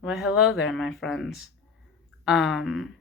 Well, hello there, my friends. Um,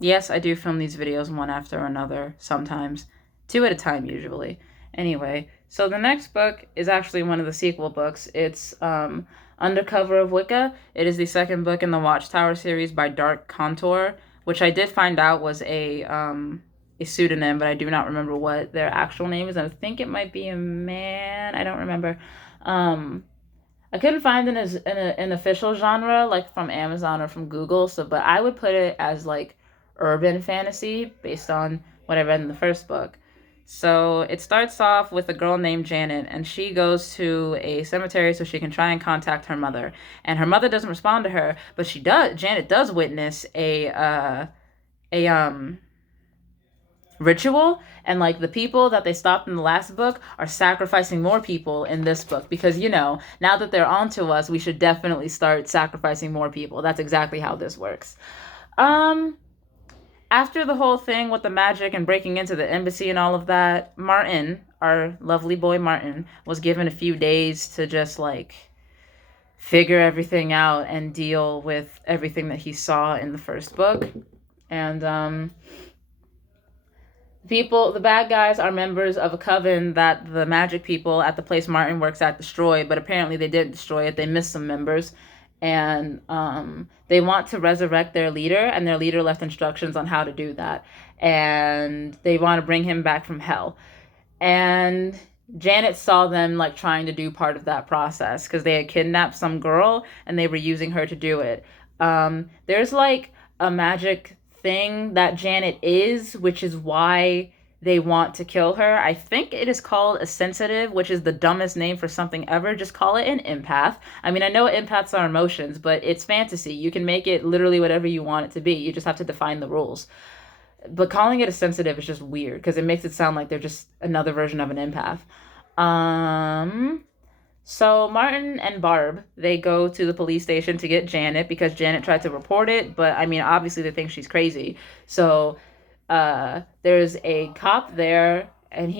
yes, I do film these videos one after another, sometimes, two at a time, usually. Anyway, so the next book is actually one of the sequel books. It's Undercover of Wicca. It is the second book in the Watchtower series by Dark Contour, which I did find out was a pseudonym, but I do not remember what their actual name is. I think it might be a man. I don't remember. Um, I couldn't find an official genre like from Amazon or from Google, so but I would put it as like urban fantasy based on what I read in the first book. So it starts off with a girl named Janet, and she goes to a cemetery so she can try and contact her mother. And her mother doesn't respond to her, but she does. Janet does witness a ritual, and like the people that they stopped in the last book are sacrificing more people in this book because now that they're onto us, we should definitely start sacrificing more people. That's exactly how this works. um After the whole thing with the magic and breaking into the embassy and all of that, Martin, our lovely boy Martin, was given a few days to just like figure everything out and deal with everything that he saw in the first book. And the bad guys are members of a coven that the magic people at the place Martin works at destroyed, but apparently they didn't destroy it. They missed some members. And they want to resurrect their leader, and their leader left instructions on how to do that. And they want to bring him back from hell. And Janet saw them like trying to do part of that process because they had kidnapped some girl and they were using her to do it. There's like a magic thing that Janet is, which is why they want to kill her. I think it is called a sensitive, which is the dumbest name for something ever. Just call it an empath. I mean, I know empaths are emotions, but it's fantasy. You can make it literally whatever you want it to be. You just have to define the rules. But calling it a sensitive is just weird because it makes it sound like they're just another version of an empath. Um, so Martin and Barb, they go to the police station to get Janet because Janet tried to report it, but I mean, obviously they think she's crazy. So there's a cop there, and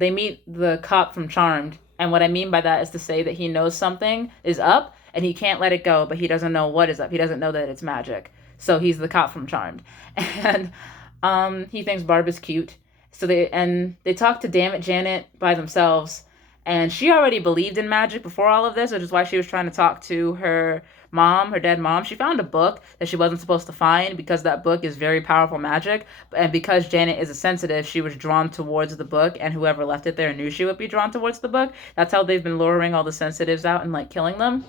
they meet the cop from Charmed. And what I mean by that is to say that he knows something is up and he can't let it go, but he doesn't know what is up. He doesn't know that it's magic. So he's the cop from Charmed. And he thinks Barb is cute. So they talk to Damn It Janet by themselves, and she already believed in magic before all of this, which is why she was trying to talk to her mom, her dead mom. She found a book that she wasn't supposed to find because that book is very powerful magic. And because Janet is a sensitive, she was drawn towards the book, and whoever left it there knew she would be drawn towards the book. That's how they've been luring all the sensitives out and like killing them.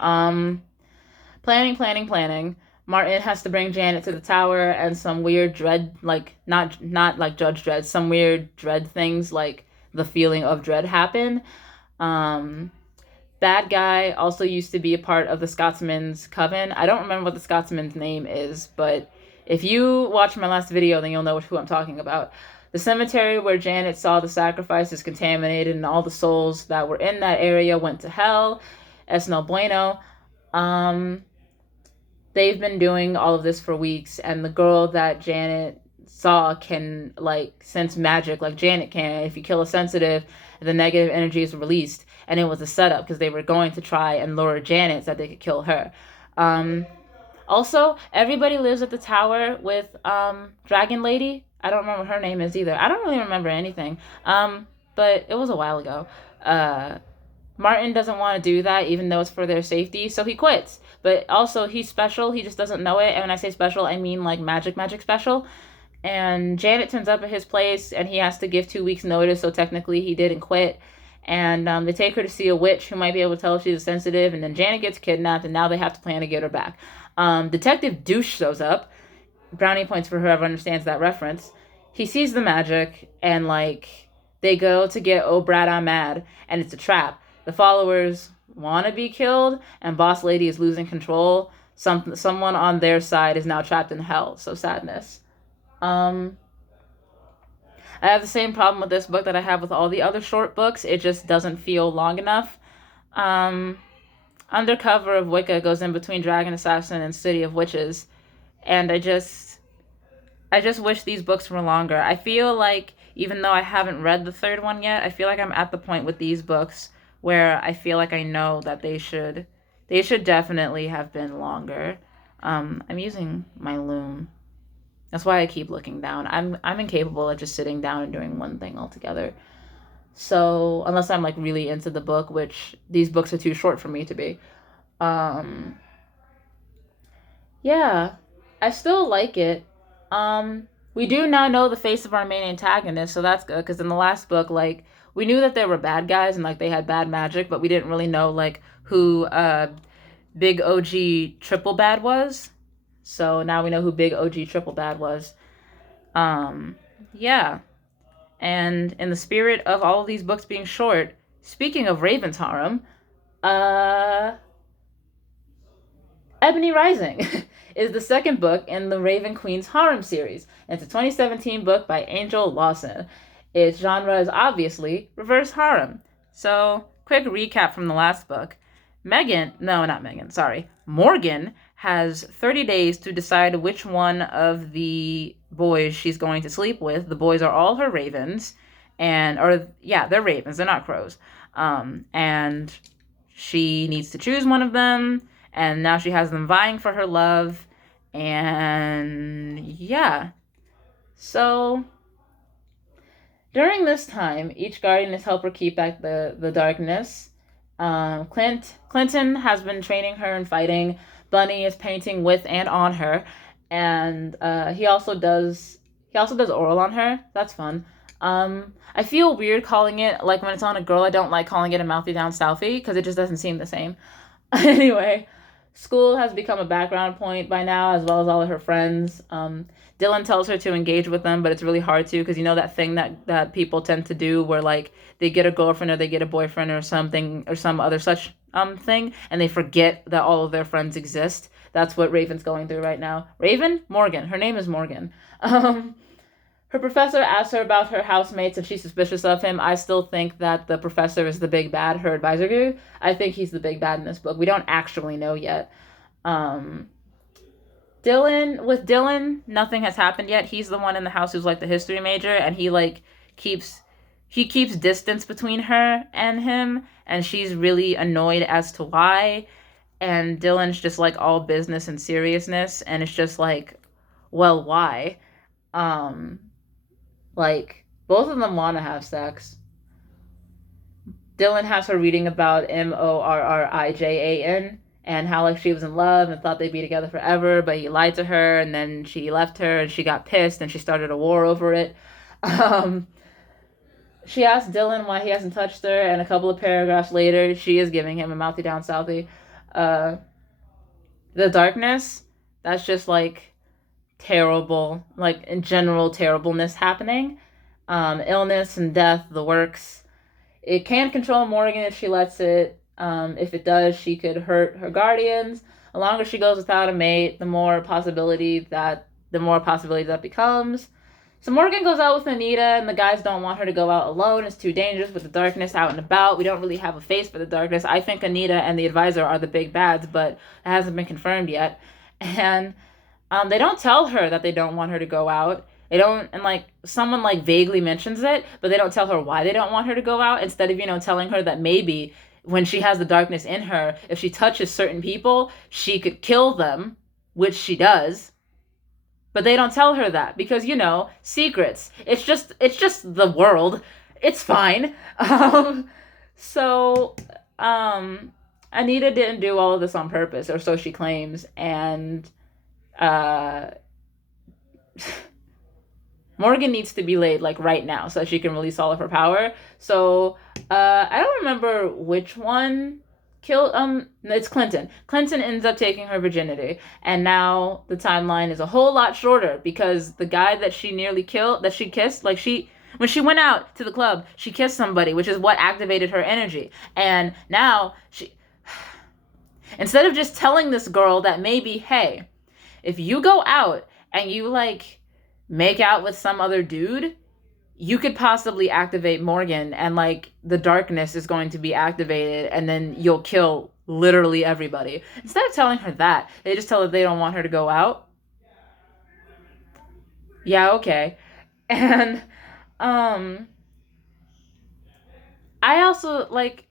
Um, planning. Martin has to bring Janet to the tower, and some weird dread, like not like Judge Dredd, some weird dread things like the feeling of dread happen. Um, Bad guy also used to be a part of the Scotsman's coven. I don't remember what the Scotsman's name is, but if you watch my last video, then you'll know who I'm talking about. The cemetery where Janet saw the sacrifice is contaminated, and all the souls that were in that area went to hell. Es no bueno. Um, they've been doing all of this for weeks, and the girl that Janet saw can like sense magic like Janet can. If you kill a sensitive, the negative energy is released, and it was a setup because they were going to try and lure Janet so that they could kill her. um Also, everybody lives at the tower with Dragon Lady. I don't remember what her name is either. I don't really remember anything. But it was a while ago. uh Martin doesn't want to do that, even though it's for their safety, so he quits. But also, he's special. He just doesn't know it. And when I say special, I mean like magic special. And Janet turns up at his place, and he has to give 2 weeks' notice. So technically, he didn't quit. And they take her to see a witch who might be able to tell if she's sensitive. And then Janet gets kidnapped, and now they have to plan to get her back. Detective Douche shows up. Brownie points for whoever understands that reference. He sees the magic, and like they go to get Oh Brad I'm Mad, and it's a trap. The followers want to be killed, and Boss Lady is losing control. Someone on their side is now trapped in hell. So sadness. Um, I have the same problem with this book that I have with all the other short books. It just doesn't feel long enough. Um, Undercover of Wicca goes in between Dragon Assassin and City of Witches, and I just wish these books were longer. I feel like even though I haven't read the third one yet, I feel like I'm at the point with these books where I feel like I know that they should They should definitely have been longer. I'm using my loom. That's why I keep looking down. I'm incapable of just sitting down and doing one thing altogether. So unless I'm like really into the book, which these books are too short for me to be. Um, yeah, I still like it. We do now know the face of our main antagonist, so that's good. Because in the last book, like we knew that they were bad guys and like they had bad magic, but we didn't really know like who Big OG Triple Bad was. So now we know who Big OG Triple Bad was. Um, yeah. And in the spirit of all of these books being short, speaking of Raven's harem, uh, Ebony Rising is the second book in the Raven Queen's Harem series. It's a 2017 book by Angel Lawson. Its genre is obviously reverse harem. So, quick recap from the last book. Morgan has 30 days to decide which one of the boys she's going to sleep with. The boys are all her ravens, they're ravens, they're not crows. And she needs to choose one of them, and now she has them vying for her love. And yeah, so during this time, each guardian has helped her keep back the darkness. Clinton has been training her in fighting. Bunny is painting with and on her, and he also does oral on her. That's fun. I feel weird calling it, like when it's on a girl, I don't like calling it a mouthy down Southie because it just doesn't seem the same. Anyway, school has become a background point by now, as well as all of her friends. Dylan tells her to engage with them, but it's really hard to, because you know that thing that people tend to do where like they get a girlfriend or they get a boyfriend or something or some other such thing, and they forget that all of their friends exist. That's what Raven's going through right now. Raven? Morgan. Her name is Morgan. Her professor asks her about her housemates and she's suspicious of him. I still think that the professor is the big bad, her advisor dude. I think he's the big bad in this book. We don't actually know yet. Um, Dylan, nothing has happened yet. He's the one in the house who's like the history major, and he keeps distance between her and him, and she's really annoyed as to why. And Dylan's just like all business and seriousness, and it's just like, well, why? Um, like both of them want to have sex. Dylan has her reading about Morrijan and how like she was in love and thought they'd be together forever, but he lied to her and then she left her and she got pissed and she started a war over it. Um, she asked Dylan why he hasn't touched her, and a couple of paragraphs later, she is giving him a mouthy down Southie. Uh, the darkness, that's just like terrible, like in general terribleness happening. Illness and death, the works. It can control Morgan if she lets it. If it does, she could hurt her guardians. The longer she goes without a mate, the more possibility that becomes. So Morgan goes out with Anita, and the guys don't want her to go out alone. It's too dangerous with the darkness out and about. We don't really have a face for the darkness. I think Anita and the advisor are the big bads, but it hasn't been confirmed yet. And they don't tell her that they don't want her to go out. They don't, and like someone like vaguely mentions it, but they don't tell her why they don't want her to go out. Instead of telling her that maybe when she has the darkness in her, if she touches certain people, she could kill them, which she does. But they don't tell her that because secrets. It's just the world. It's fine. So Anita didn't do all of this on purpose, or so she claims, and uh Morgan needs to be laid like right now so that she can release all of her power. So I don't remember which one killed. It's Clinton. Clinton ends up taking her virginity, and now the timeline is a whole lot shorter because the guy that she nearly killed, that she kissed, like when she went out to the club, she kissed somebody, which is what activated her energy, and now instead of just telling this girl that maybe, hey, if you go out and you like make out with some other dude, you could possibly activate Morgan, and like the darkness is going to be activated, and then you'll kill literally everybody. Instead of telling her that, they just tell her they don't want her to go out. Yeah, okay. And I also like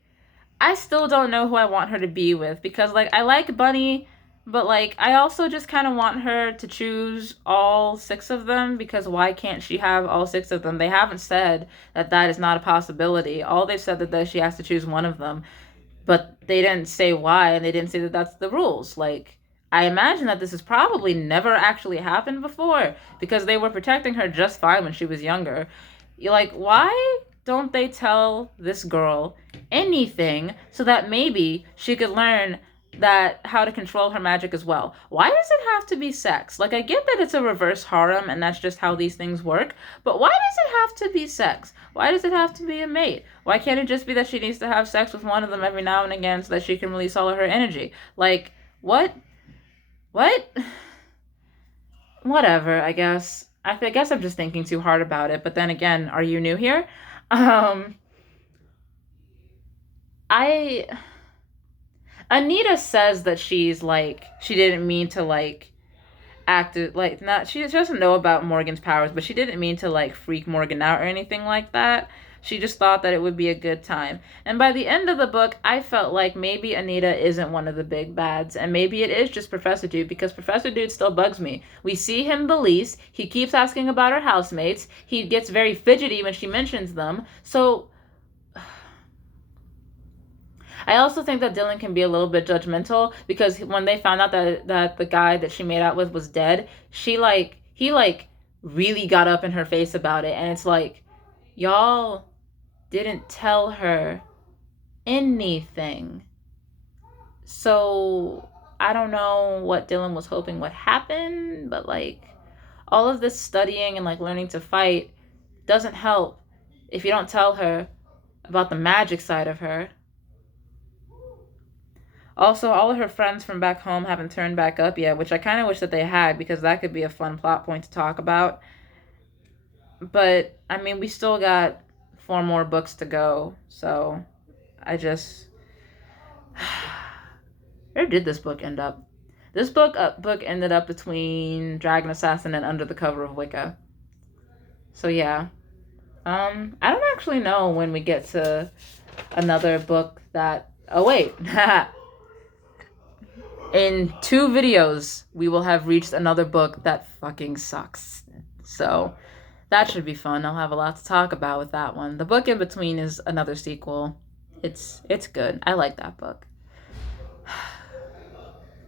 I still don't know who I want her to be with, because like I like Bunny, but like I also just kind of want her to choose all 6 of them, because why can't she have all 6 of them? They haven't said that that is not a possibility. All they've said that she has to choose one of them, but they didn't say why, and they didn't say that that's the rules. Like, I imagine that this has probably never actually happened before, because they were protecting her just fine when she was younger. You're like, why don't they tell this girl anything so that maybe she could learn that how to control her magic as well? Why does it have to be sex? Like, I get that it's a reverse harem and that's just how these things work, but why does it have to be sex? Why does it have to be a mate? Why can't it just be that she needs to have sex with one of them every now and again so that she can release all of her energy? Like, what? What? Whatever, I guess. I guess I'm just thinking too hard about it. But then again, are you new here? Um, I Anita says that she's like she didn't mean to like acted like not she doesn't know about Morgan's powers, but she didn't mean to like freak Morgan out or anything like that. She just thought that it would be a good time. And by the end of the book, I felt like maybe Anita isn't one of the big bads, and maybe it is just Professor Dude, because Professor Dude still bugs me. We see him Belize, he keeps asking about her housemates, he gets very fidgety when she mentions them. So I also think that Dylan can be a little bit judgmental, because when they found out that the guy that she made out with was dead, he like really got up in her face about it, and it's like, y'all didn't tell her anything. So I don't know what Dylan was hoping would happen, but like all of this studying and like learning to fight doesn't help if you don't tell her about the magic side of her. Also, all of her friends from back home haven't turned back up yet, which I kind of wish that they had, because that could be a fun plot point to talk about. But, I mean, we still got 4 more books to go, so I just... Where did this book end up? This book ended up between Dragon Assassin and Under the Cover of Wicca. So, yeah. I don't actually know when we get to another book that... Oh, wait. In 2 videos, we will have reached another book that fucking sucks. So that should be fun. I'll have a lot to talk about with that one. The book in between is another sequel. It's good. I like that book.